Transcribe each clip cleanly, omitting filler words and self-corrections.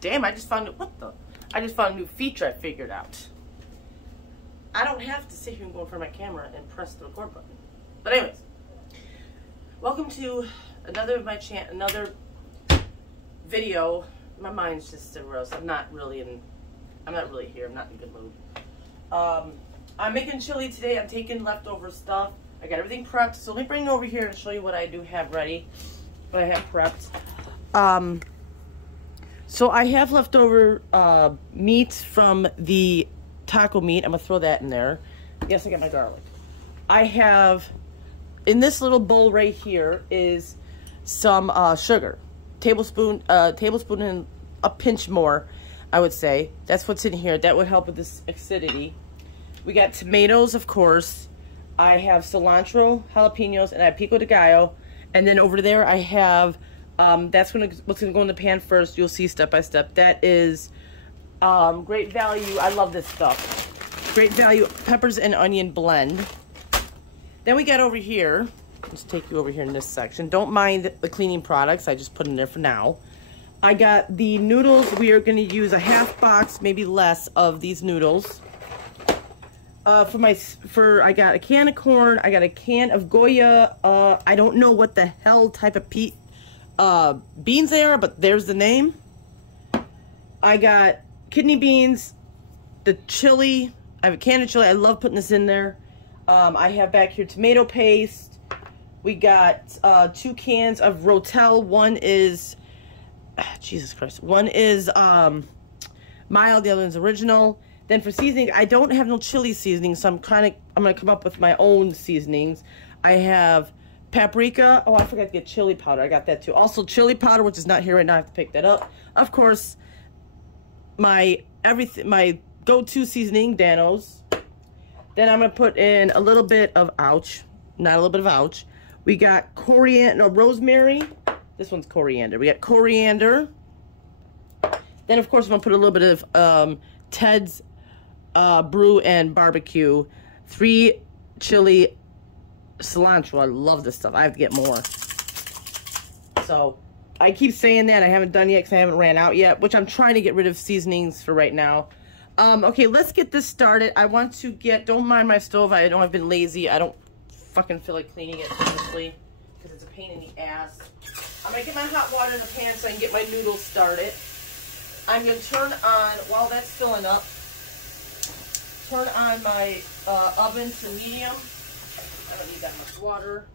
Damn, I just found it. What the? I just found a new feature I figured out. I don't have to sit here and go in front of my camera and press the record button. But anyways, welcome to another video. My mind's just somewhere else. I'm not really here. I'm not in a good mood. I'm making chili today. I'm taking leftover stuff. I got everything prepped. So let me bring it over here and show you what I do have ready. What I have prepped. So I have leftover meat from the taco meat. I'm going to throw that in there. Yes, I got my garlic. I have, in this little bowl right here, is some sugar. Tablespoon and a pinch more, I would say. That's what's in here. That would help with this acidity. We got tomatoes, of course. I have cilantro, jalapenos, and I have pico de gallo. And then over there I have, what's gonna go in the pan first. You'll see step by step. That is great value. I love this stuff. Great value peppers and onion blend. Then we got over here. Let's take you over here in this section. Don't mind the cleaning products. I just put in there for now. I got the noodles. We are going to use a half box, maybe less, of these noodles. I got a can of corn. I got a can of Goya. I don't know what the hell type of beans they are, but there's the name. I got kidney beans, the chili. I have a can of chili. I love putting this in there. I have back here tomato paste. We got 2 cans of Rotel. One is, Jesus Christ. One is mild. The other one's original. Then for seasoning, I don't have no chili seasoning, so I'm going to come up with my own seasonings. I have paprika. Oh, I forgot to get chili powder. I got that too. Also chili powder, which is not here right now. I have to pick that up. Of course, my go-to seasoning, Dano's. Then I'm going to put in a little bit of we got coriander, no, rosemary. This one's coriander. We got coriander. Then, of course, I'm going to put a little bit of Ted's brew and barbecue. 3 chili cilantro. I love this stuff. I have to get more. So I keep saying that. I haven't done yet because I haven't ran out yet, which I'm trying to get rid of seasonings for right now. Okay, let's get this started. I want to don't mind my stove. I know I've been lazy. I don't fucking feel like cleaning it, honestly, because it's a pain in the ass. I'm going to get my hot water in the pan so I can get my noodles started. I'm going to turn on, while that's filling up, turn on my oven to medium. I don't need that much water.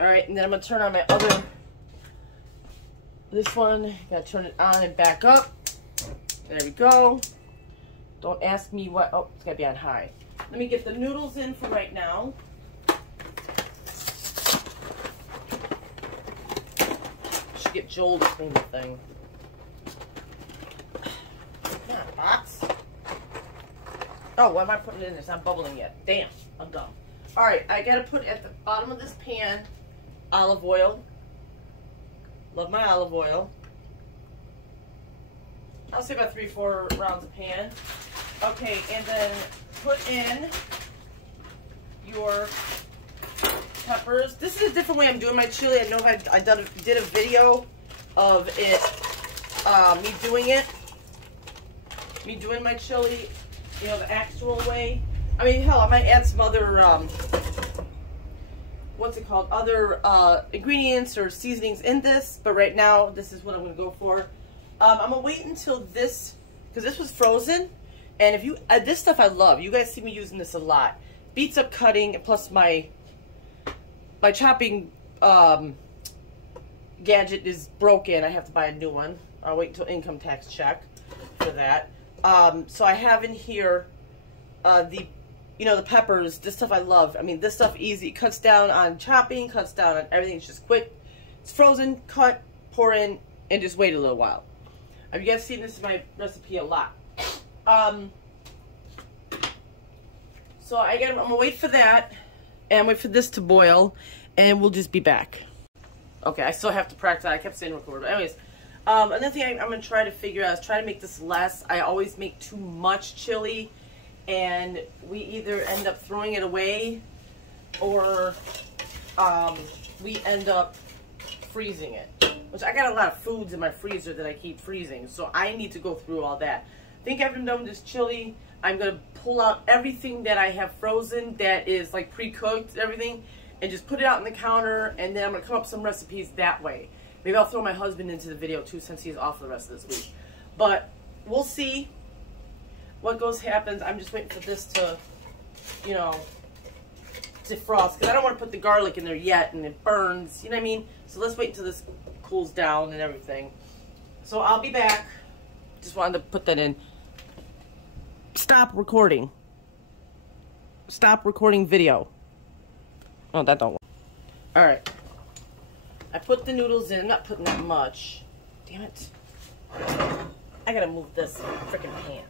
Alright, and then I'm going to turn on my other, this one. Got to turn it on and back up. There we go. Don't ask me what, oh, it's got to be on high. Let me get the noodles in for right now. Should get Joel to clean the thing. Come on, box. Oh, why am I putting it in there? It's not bubbling yet. Damn, I'm dumb. Alright, I gotta put at the bottom of this pan olive oil. Love my olive oil. I'll say about 3-4 rounds of pan. Okay, and then put in your peppers. This is a different way I'm doing my chili. I know I did a video of it, me doing my chili, you know, the actual way. I mean, hell, I might add some other, other ingredients or seasonings in this, but right now, this is what I'm going to go for. I'm going to wait until this, because this was frozen, and if you, this stuff I love. You guys see me using this a lot. Beats up cutting, plus my chopping gadget is broken. I have to buy a new one. I'll wait until income tax check for that. So I have in here the peppers. This stuff I love. I mean, this stuff easy. It cuts down on chopping, cuts down on everything. It's just quick. It's frozen, cut, pour in, and just wait a little while. You guys seen this in my recipe a lot. So I'm gonna wait for that, and wait for this to boil, and we'll just be back. Okay, I still have to practice. I kept saying record, but anyways, another thing I'm gonna try to figure out is try to make this less. I always make too much chili, and we either end up throwing it away, or we end up freezing it. which I got a lot of foods in my freezer that I keep freezing, so I need to go through all that. I think after I'm done with this chili, I'm going to pull out everything that I have frozen that is like pre-cooked, everything, and just put it out on the counter, and then I'm going to come up with some recipes that way. Maybe I'll throw my husband into the video too, since he's off for the rest of this week. But we'll see what happens. I'm just waiting for this to, you know, defrost, because I don't want to put the garlic in there yet and it burns, you know what I mean? So let's wait until this cools down and everything. So I'll be back. Just wanted to put that in. Stop recording. Stop recording video. Oh, that don't work. Alright. I put the noodles in. I'm not putting that much. Damn it. I gotta move this freaking pan.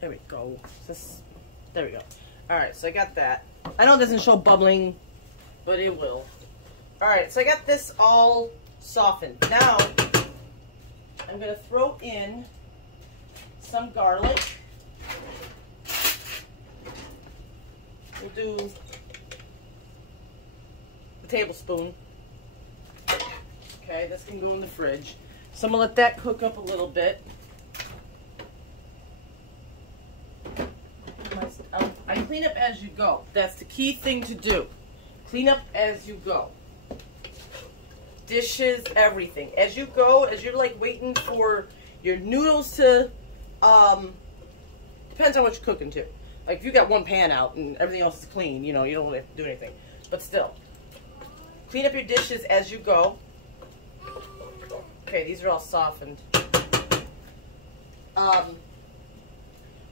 There we go. There we go. Alright, so I got that. I know it doesn't show bubbling, but it will. Alright, so I got this all softened. Now, I'm going to throw in some garlic. We'll do a tablespoon. Okay, this can go in the fridge. So I'm going to let that cook up a little bit. I clean up as you go. That's the key thing to do. Clean up as you go. Dishes, everything. As you go, as you're like waiting for your noodles to, depends on what you're cooking too. Like if you got one pan out and everything else is clean, you know, you don't really have to do anything. But still, clean up your dishes as you go. Okay, these are all softened.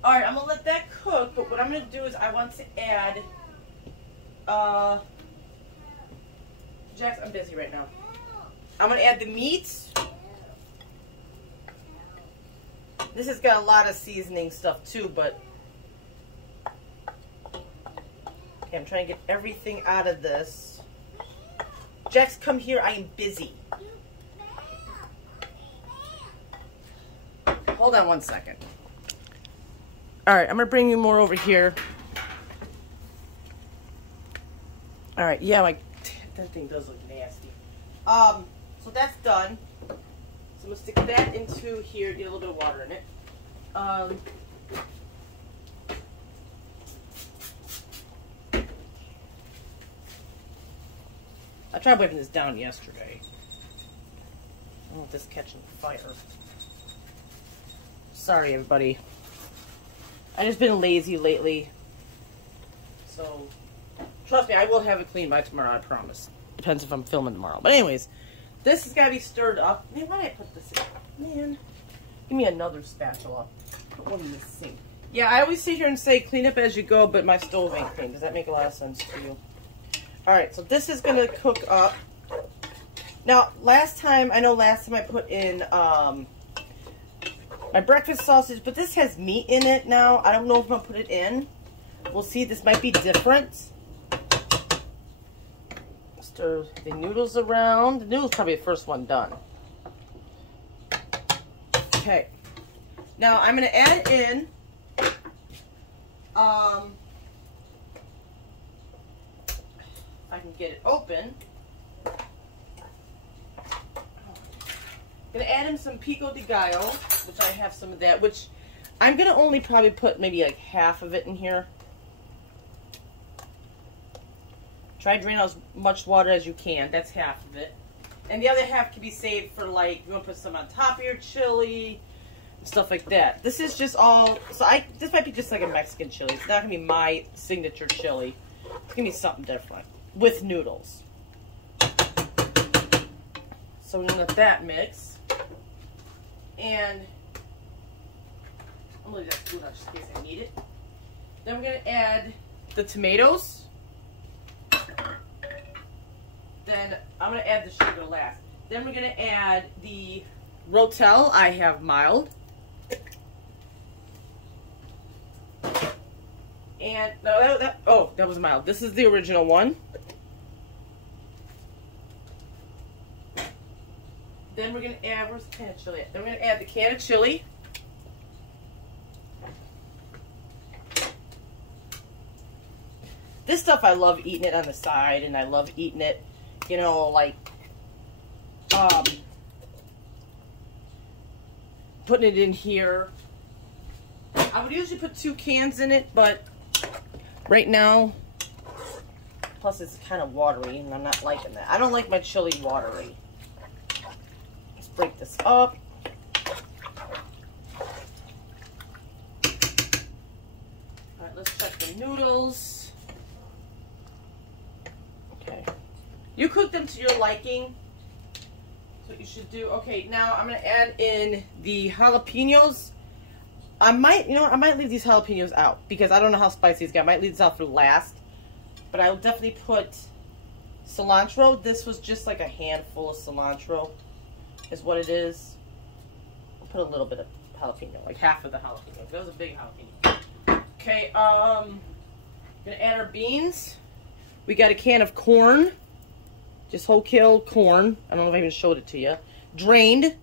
Alright, I'm going to let that cook, but what I'm going to do is I want to add, Jax, I'm busy right now. I'm going to add the meats. This has got a lot of seasoning stuff too, but, okay, I'm trying to get everything out of this. Jax, come here, I am busy. Hold on one second. Alright, I'm going to bring you more over here. Alright, yeah, that thing does look nasty. So that's done. So I'm going to stick that into here, get a little bit of water in it. I tried wiping this down yesterday. I don't want this catching fire. Sorry, everybody. I've just been lazy lately. So, trust me, I will have it clean by tomorrow, I promise. Depends if I'm filming tomorrow. But anyways, this has got to be stirred up. Man, why did I put this in? Man, give me another spatula. Put one in the sink. Yeah, I always sit here and say clean up as you go, but my stove ain't clean. Does that make a lot of sense to you? Alright, so this is going to cook up. Now, last time I put in, my breakfast sausage, but this has meat in it now. I don't know if I'm going to put it in. We'll see. This might be different. Stir the noodles around. The noodles probably the first one done. Okay. Now I'm going to add in if I can get it open. I'm going to add in some pico de gallo, which I have some of that, which I'm going to only probably put maybe like half of it in here. Try to drain out as much water as you can. That's half of it. And the other half can be saved for like, you want to put some on top of your chili, and stuff like that. This is just all, so this might be just like a Mexican chili. It's not going to be my signature chili. It's going to be something different with noodles. So we're going to let that mix. And I'm going to leave that spoon out just in case I need it. Then we're going to add the tomatoes. Then I'm going to add the sugar last. Then we're going to add the Rotel. I have mild. And, no, that was mild. This is the original one. Then we're going to add, where's the can of chili at? Then we're going to add the can of chili. This stuff, I love eating it on the side, and I love eating it you know, like, putting it in here. I would usually put 2 cans in it, but right now, plus it's kind of watery, and I'm not liking that. I don't like my chili watery. Let's break this up. Alright, let's check the noodles. Okay. You cook them to your liking. That's what you should do. Okay, now I'm going to add in the jalapenos. I might leave these jalapenos out because I don't know how spicy it's got. I might leave this out for last. But I will definitely put cilantro. This was just like a handful of cilantro is what it is. I'll put a little bit of jalapeno, like half of the jalapeno. That was a big jalapeno. Okay, gonna add our beans. We got a can of corn. Just whole kale corn. I don't know if I even showed it to you. Drained.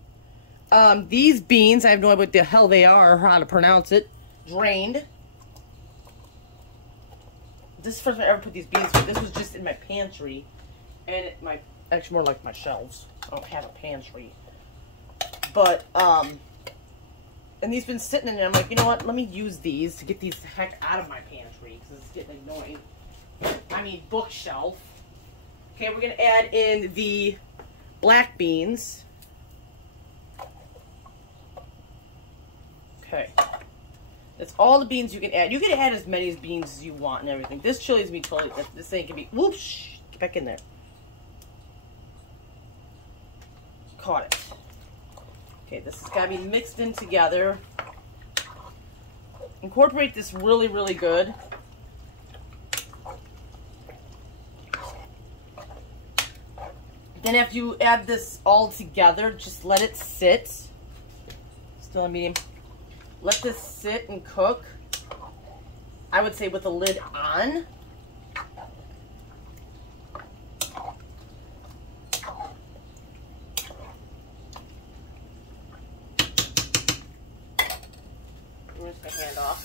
These beans, I have no idea what the hell they are or how to pronounce it. Drained. This is the first time I ever put these beans through. This was just in my pantry. And actually more like my shelves. I don't have a pantry. But, and these been sitting in there. I'm like, you know what? Let me use these to get these the heck out of my pantry. Because it's getting annoying. I mean, bookshelf. Okay, we're going to add in the black beans. Okay. That's all the beans you can add. You can add as many beans as you want and everything. This chili is going to be totally, this thing can be, whoosh, get back in there. Caught it. Okay, this has got to be mixed in together. Incorporate this really, really good. Then after you add this all together, just let it sit. Still on medium. Let this sit and cook. I would say with the lid on. Rinse my hand off.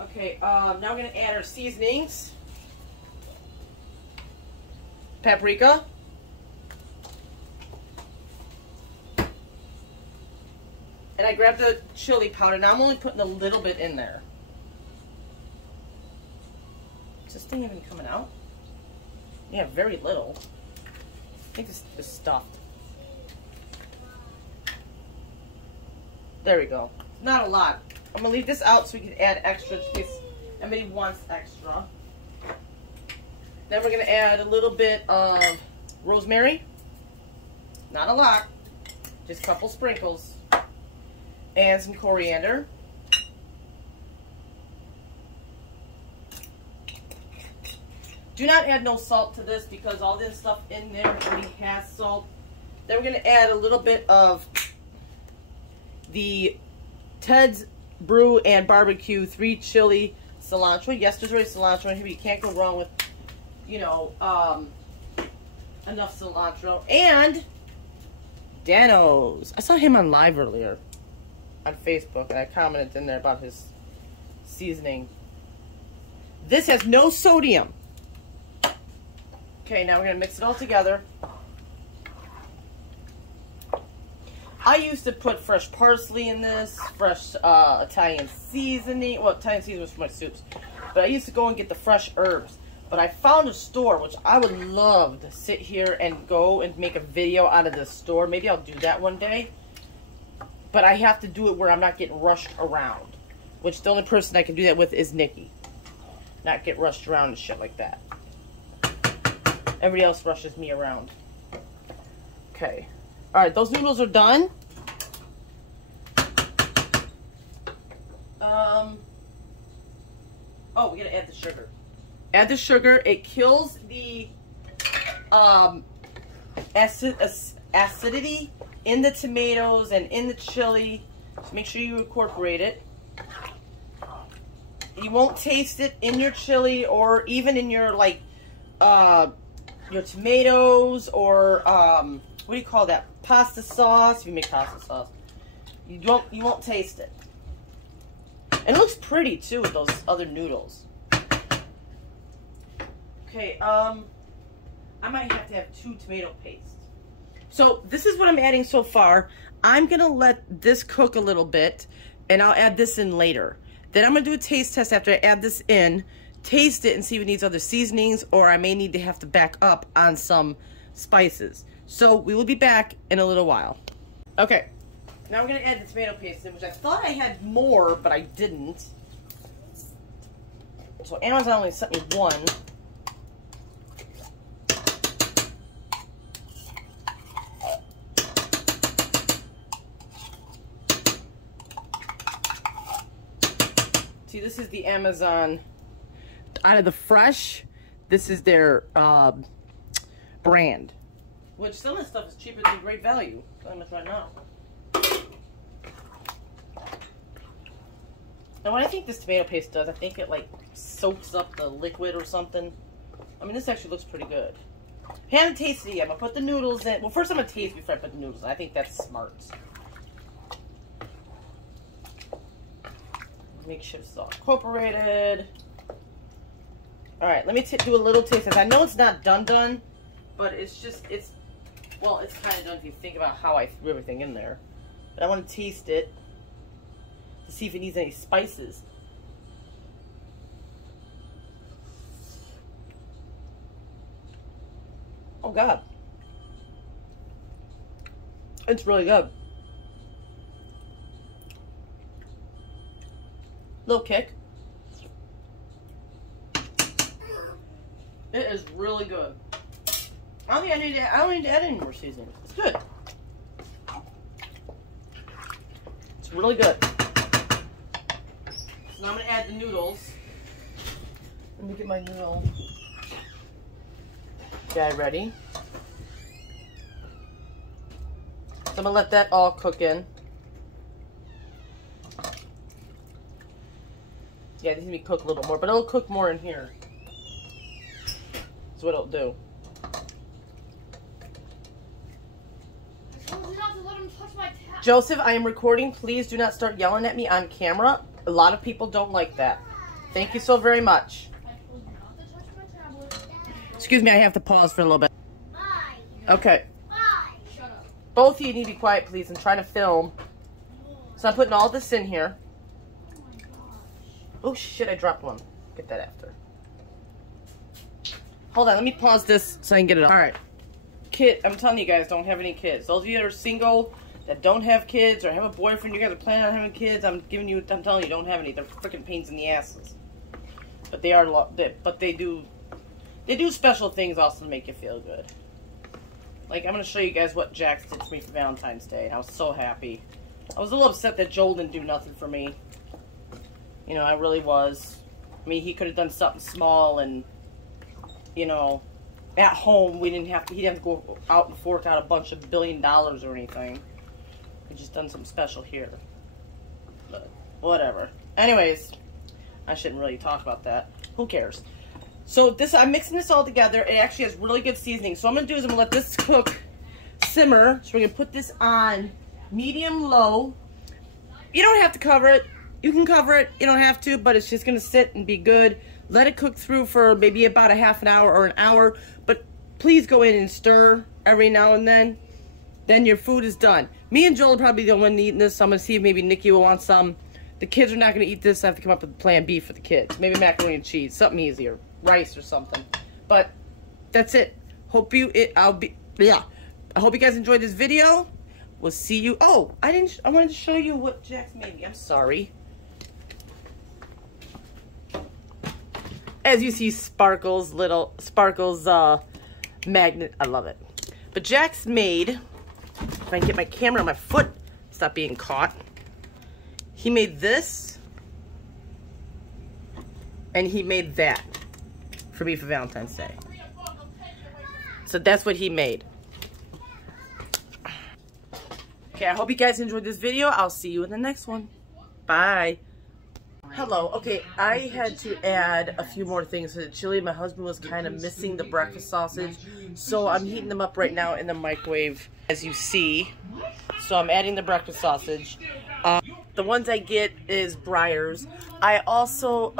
Okay, now we're going to add our seasonings. Paprika. And I grabbed the chili powder. Now I'm only putting a little bit in there. Is this thing even coming out? Yeah, very little. I think this is stuffed. There we go. Not a lot. I'm going to leave this out so we can add extra in case anybody wants extra. Then we're going to add a little bit of rosemary. Not a lot. Just a couple sprinkles. And some coriander. Do not add no salt to this because all this stuff in there already has salt. Then we're going to add a little bit of the Ted's Brew and Barbecue 3 chili cilantro. Yes, there's already cilantro in here, but you can't go wrong with, you know, enough cilantro. And Dano's. I saw him on live earlier on Facebook, and I commented in there about his seasoning. This has no sodium. Okay, now we're going to mix it all together. I used to put fresh parsley in this, fresh Italian seasoning. Well, Italian seasoning was for my soups. But I used to go and get the fresh herbs. But I found a store, which I would love to sit here and go and make a video out of this store. Maybe I'll do that one day. But I have to do it where I'm not getting rushed around. Which the only person I can do that with is Nikki. Not get rushed around and shit like that. Everybody else rushes me around. Okay. Alright, those noodles are done. Oh, we gotta add the sugar. Add the sugar. It kills the acidity in the tomatoes and in the chili. So make sure you incorporate it. You won't taste it in your chili or even in your like your tomatoes or what do you call that? Pasta sauce. If you make pasta sauce, you won't taste it. And it looks pretty too with those other noodles. Okay, I might have to have 2 tomato paste. So this is what I'm adding so far. I'm gonna let this cook a little bit, and I'll add this in later. Then I'm gonna do a taste test after I add this in, taste it and see if it needs other seasonings, or I may need to have to back up on some spices. So we will be back in a little while. Okay, now we're gonna add the tomato paste in, which I thought I had more, but I didn't. So Amazon only sent me 1. See, this is the Amazon, out of the fresh, this is their brand. Which some of the stuff is cheaper than Great Value. So I'm gonna try now. Now what I think this tomato paste does, I think it like soaks up the liquid or something. I mean, this actually looks pretty good. I haven't tasted it yet. I'm gonna put the noodles in. Well, first I'm gonna taste before I put the noodles in. I think that's smart. Make sure it's all incorporated. Alright, let me do a little taste test. I know it's not done, but it's just, well, it's kind of done if you think about how I threw everything in there. But I want to taste it to see if it needs any spices. Oh God. It's really good. Little kick. It is really good. I don't need to add any more seasoning. It's good. It's really good. So now I'm gonna add the noodles. Let me get my noodle guy ready. So I'm gonna let that all cook in. Yeah, it needs to be cooked a little bit more, but it'll cook more in here. That's what it'll do. Joseph, I am recording. Please do not start yelling at me on camera. A lot of people don't like that. Thank you so very much. Excuse me, I have to pause for a little bit. Okay. Both of you need to be quiet, please. I'm trying to film. So I'm putting all this in here. Oh shit, I dropped one. Get that after. Hold on, let me pause this so I can get it on. Alright. I'm telling you guys, don't have any kids. Those of you that are single, that don't have kids, or have a boyfriend, you guys are planning on having kids, I'm telling you, don't have any. They're freaking pains in the asses. But they are, but they do special things also to make you feel good. Like, I'm going to show you guys what Jax did for me for Valentine's Day. I was so happy. I was a little upset that Joel didn't do nothing for me. You know, I really was. I mean, he could have done something small and, you know, at home, he didn't have to go out and fork out a bunch of $1 billion or anything. He just done something special here. But, whatever. Anyways, I shouldn't really talk about that. Who cares? So, I'm mixing this all together. It actually has really good seasoning. So, what I'm going to do is I'm going to let this cook, simmer. So, we're going to put this on medium-low. You don't have to cover it. You can cover it. You don't have to, but it's just going to sit and be good. Let it cook through for maybe about a half an hour or an hour. But please go in and stir every now and then. Then your food is done. Me and Joel are probably the only one eating this. So I'm going to see if maybe Nikki will want some. The kids are not going to eat this. I have to come up with plan B for the kids. Maybe macaroni and cheese. Something easier. Rice or something. But that's it. I hope you guys enjoyed this video. We'll see you. Oh, I wanted to show you what Jax made me. I'm sorry. As you see, Sparkles magnet. I love it. But Jax made, if I can get my camera on my foot, stop being caught. He made this, and he made that for me for Valentine's Day. So that's what he made. Okay, I hope you guys enjoyed this video. I'll see you in the next one. Bye. Hello. Okay, I had to add a few more things to the chili. My husband was kind of missing the breakfast sausage, so I'm heating them up right now in the microwave, as you see. So I'm adding the breakfast sausage. The ones I get is Breyers. I also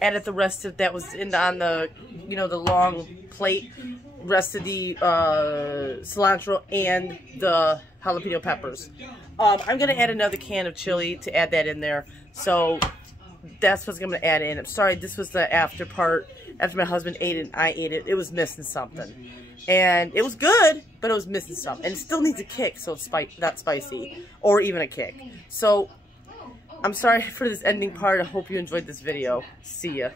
added the rest of that was on the you know, the long plate, rest of the cilantro and the jalapeno peppers. I'm going to add another can of chili to add that in there. So that's what's going to add in. I'm sorry, this was the after part. After my husband ate it and I ate it, it was missing something. And it was good, but it was missing something. And it still needs a kick, so it's not spicy. Or even a kick. So, I'm sorry for this ending part. I hope you enjoyed this video. See ya.